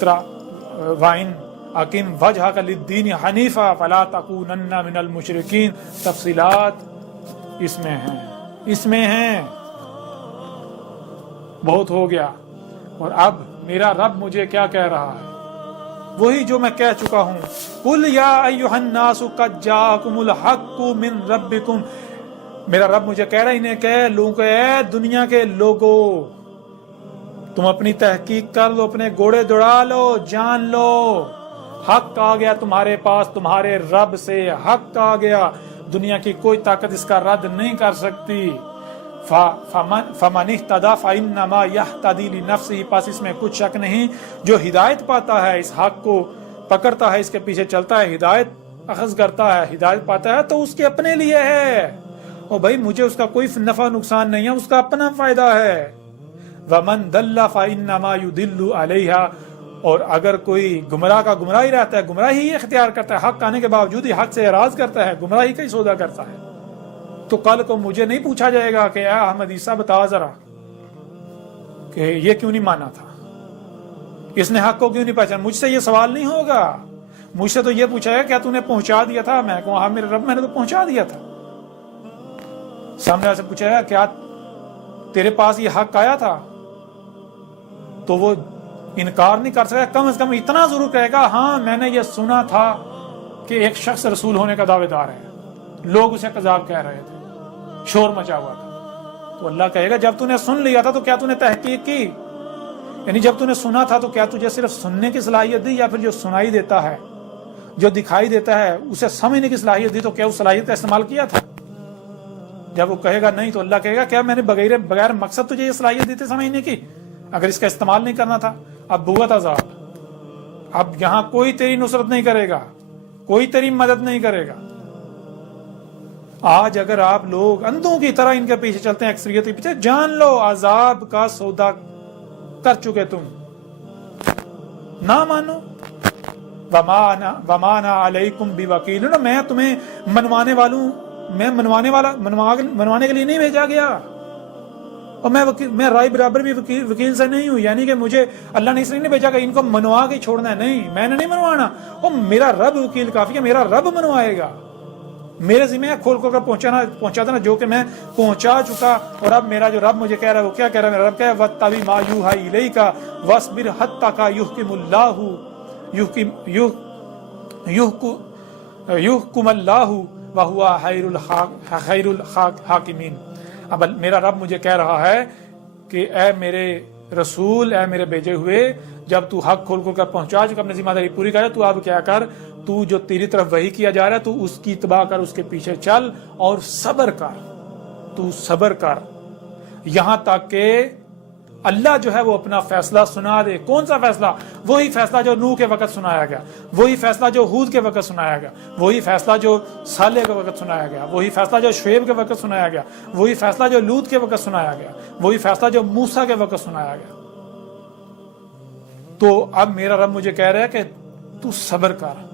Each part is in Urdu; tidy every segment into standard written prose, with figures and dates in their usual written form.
طرح وَإِنْ أَقِمْ وَجْهَكَ لِلدِّينِ حَنِيفًا فَلَا تَكُونَنَّ مِنَ الْمُشْرِكِينَ تفصیلات اس میں ہیں. بہت ہو گیا. اور اب میرا رب مجھے کیا کہہ رہا ہے؟ وہی جو میں کہہ چکا ہوں. قُلْ يَا أَيُّهَا النَّاسُ قَدْ جَاءَكُمُ الْحَقُّ مِنْ رَبِّكُمْ. میرا رب مجھے کہہ رہا انہیں کہ لوگوں کو، اے دنیا کے لوگو، تم اپنی تحقیق کر لو، اپنے گھوڑے دوڑا لو، جان لو، حق آ گیا تمہارے پاس تمہارے رب سے. حق آ گیا، دنیا کی کوئی طاقت اس کا رد نہیں کر سکتی. فَمَنِ اهْتَدَىٰ فَإِنَّمَا يَهْتَدِي لِنَفْسِهِ. پس اس میں کچھ شک نہیں، جو ہدایت پاتا ہے، اس حق کو پکڑتا ہے، اس کے پیچھے چلتا ہے، ہدایت اخذ کرتا ہے، ہدایت پاتا ہے، تو اس کے اپنے لیے ہے. اور بھائی مجھے اس کا کوئی نفع نقصان نہیں ہے، اس کا اپنا فائدہ ہے. وَمَنْ ضَلَّ فَإِنَّمَا يُضِلُّ عَلَيْهَا. اور اگر کوئی گمراہ کا گمراہی رہتا ہے، گمراہی ہی اختیار کرتا ہے، حق آنے کے باوجود ہی حق سے اعراض کرتا ہے، گمراہی کا ہی سودا کرتا ہے، تو کل کو مجھے نہیں پوچھا جائے گا کہ اے احمد عیسیٰ بتا ذرا کہ یہ کیوں نہیں مانا تھا، اس نے حق کو کیوں نہیں پہچانا. مجھ سے یہ سوال نہیں ہوگا. مجھ سے تو یہ پوچھا ہے کیا تو نے پہنچا دیا تھا. میں کہوں ہاں میرے رب میں نے تو پہنچا دیا تھا. سامنے سے پوچھا ہے کیا تیرے پاس یہ حق آیا تھا، تو وہ انکار نہیں کر سکتا. کم از کم اتنا ضرور کہے گا ہاں میں نے یہ سنا تھا کہ ایک شخص رسول ہونے کا دعوے دار ہے، لوگ اسے کذاب کہہ رہے تھے، شور مچا ہوا تھا. تو اللہ کہے گا جب تو نے سن لیا تھا تو کیا تو نے تحقیق کی؟ یعنی جب تو نے سنا تھا تو کیا تجھے صرف سننے کی صلاحیت دی، یا پھر جو سنائی دیتا ہے، جو دکھائی دیتا ہے، اسے سمجھنے کی صلاحیت دی، تو کیا اس صلاحیت کا استعمال کیا تھا؟ جب وہ کہے گا نہیں، تو اللہ کہے گا کیا میں نے بغیر مقصد تجھے یہ صلاحیت دی تھی سمجھنے کی؟ اگر اس کا استعمال نہیں کرنا تھا. اب بوت عذاب، اب یہاں کوئی تیری نصرت نہیں کرے گا، کوئی تیری مدد نہیں کرے گا. آج اگر آپ لوگ اندھوں کی طرح ان کے پیچھے چلتے ہیں، اکثریت کے پیچھے، جان لو عذاب کا سودا کر چکے تم. نہ مانو. وَمَا أَنَا عَلَيْكُمْ بِوَكِيلٍ. میں تمہیں منوانے کے لیے نہیں بھیجا گیا، اور میں رائے برابر بھی وکیل سے نہیں ہوں. یعنی کہ مجھے اللہ نے اس لیے نہیں بھیجا کہ ان کو منوا کے چھوڑنا ہے. نہیں، میں نے نہیں منوانا، اور میرا رب وکیل کافی ہے، میرا رب منوائے گا. میرے ذمہ ہے کھول کر پہنچا دینا جو کہ میں پہنچا چکا. اور اب میرا جو رب مجھے کہہ رہا ہے وہ کیا کہہ رہا ہے؟ میرا رب کہہ رہا ہے وَاتَّبِعْ مَا يُوحَىٰ إِلَيْكَ وَاصْبِرْ حَتَّىٰ يُحْكِمَ اللَّهُ وَهُوَ خَيْرُ الْحَاكِمِينَ. اب میرا رب مجھے کہہ رہا ہے کہ اے میرے رسول، اے میرے بھیجے ہوئے، جب تو حق کھول کر پہنچا چکا، اپنی ذمہ داری پوری کر، تو اب کیا کر، تو جو تیری طرف وحی کیا جا رہا ہے تو اس کی اتباع کر، اس کے پیچھے چل اور صبر کر. تو صبر کر یہاں تک کہ اللہ جو ہے وہ اپنا فیصلہ سنا دے. کون سا فیصلہ؟ وہی فیصلہ جو نوح کے وقت سنایا گیا، وہی فیصلہ جو ہود کے وقت سنایا گیا، وہی فیصلہ جو صالح کے وقت سنایا گیا، وہی فیصلہ جو شعیب کے وقت سنایا گیا، وہی فیصلہ جو لوط کے وقت سنایا گیا، وہی فیصلہ جو موسیٰ کے وقت سنایا گیا. تو اب میرا رب مجھے کہہ رہا ہے کہ تو صبر کر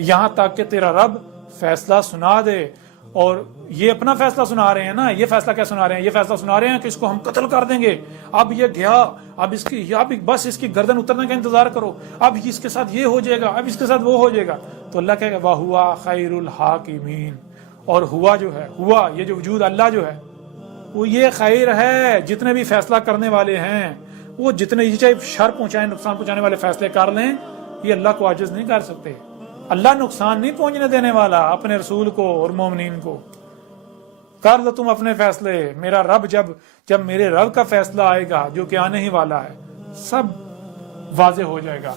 یہاں تک کہ تیرا رب فیصلہ سنا دے. اور یہ اپنا فیصلہ سنا رہے ہیں نا. یہ فیصلہ کیا سنا رہے ہیں؟ یہ فیصلہ سنا رہے ہیں کہ اس کو ہم قتل کر دیں گے، اب یہ گیا، اب بس اس کی گردن اترنے کا انتظار کرو، اب اس کے ساتھ یہ ہو جائے گا، اب اس کے ساتھ وہ ہو جائے گا. تو اللہ کہے گا وَهُوَ خَيْرُ الْحَاكِمِينَ. اور ہوا جو ہے، ہوا یہ جو وجود اللہ جو ہے وہ یہ خیر ہے. جتنے بھی فیصلہ کرنے والے ہیں وہ جتنے چاہے شر پہنچائیں، نقصان پہنچانے والے فیصلے کر لیں، یہ اللہ کو عاجز نہیں کر سکتے. اللہ نقصان نہیں پہنچنے دینے والا اپنے رسول کو اور مومنین کو. کر لو تم اپنے فیصلے. میرا رب جب میرے رب کا فیصلہ آئے گا جو کہ آنے ہی والا ہے، سب واضح ہو جائے گا.